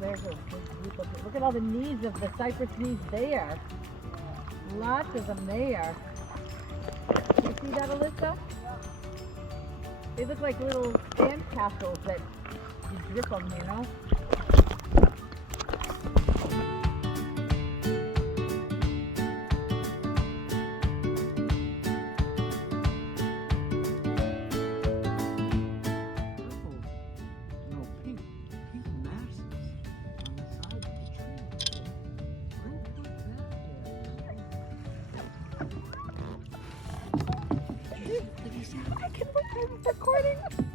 There's a big group of it. Look at all the knees of the cypress knees there. Lots of them there. You see that, Alyssa? They look like little sand castles that you drip them, you know? I can look, I'm recording.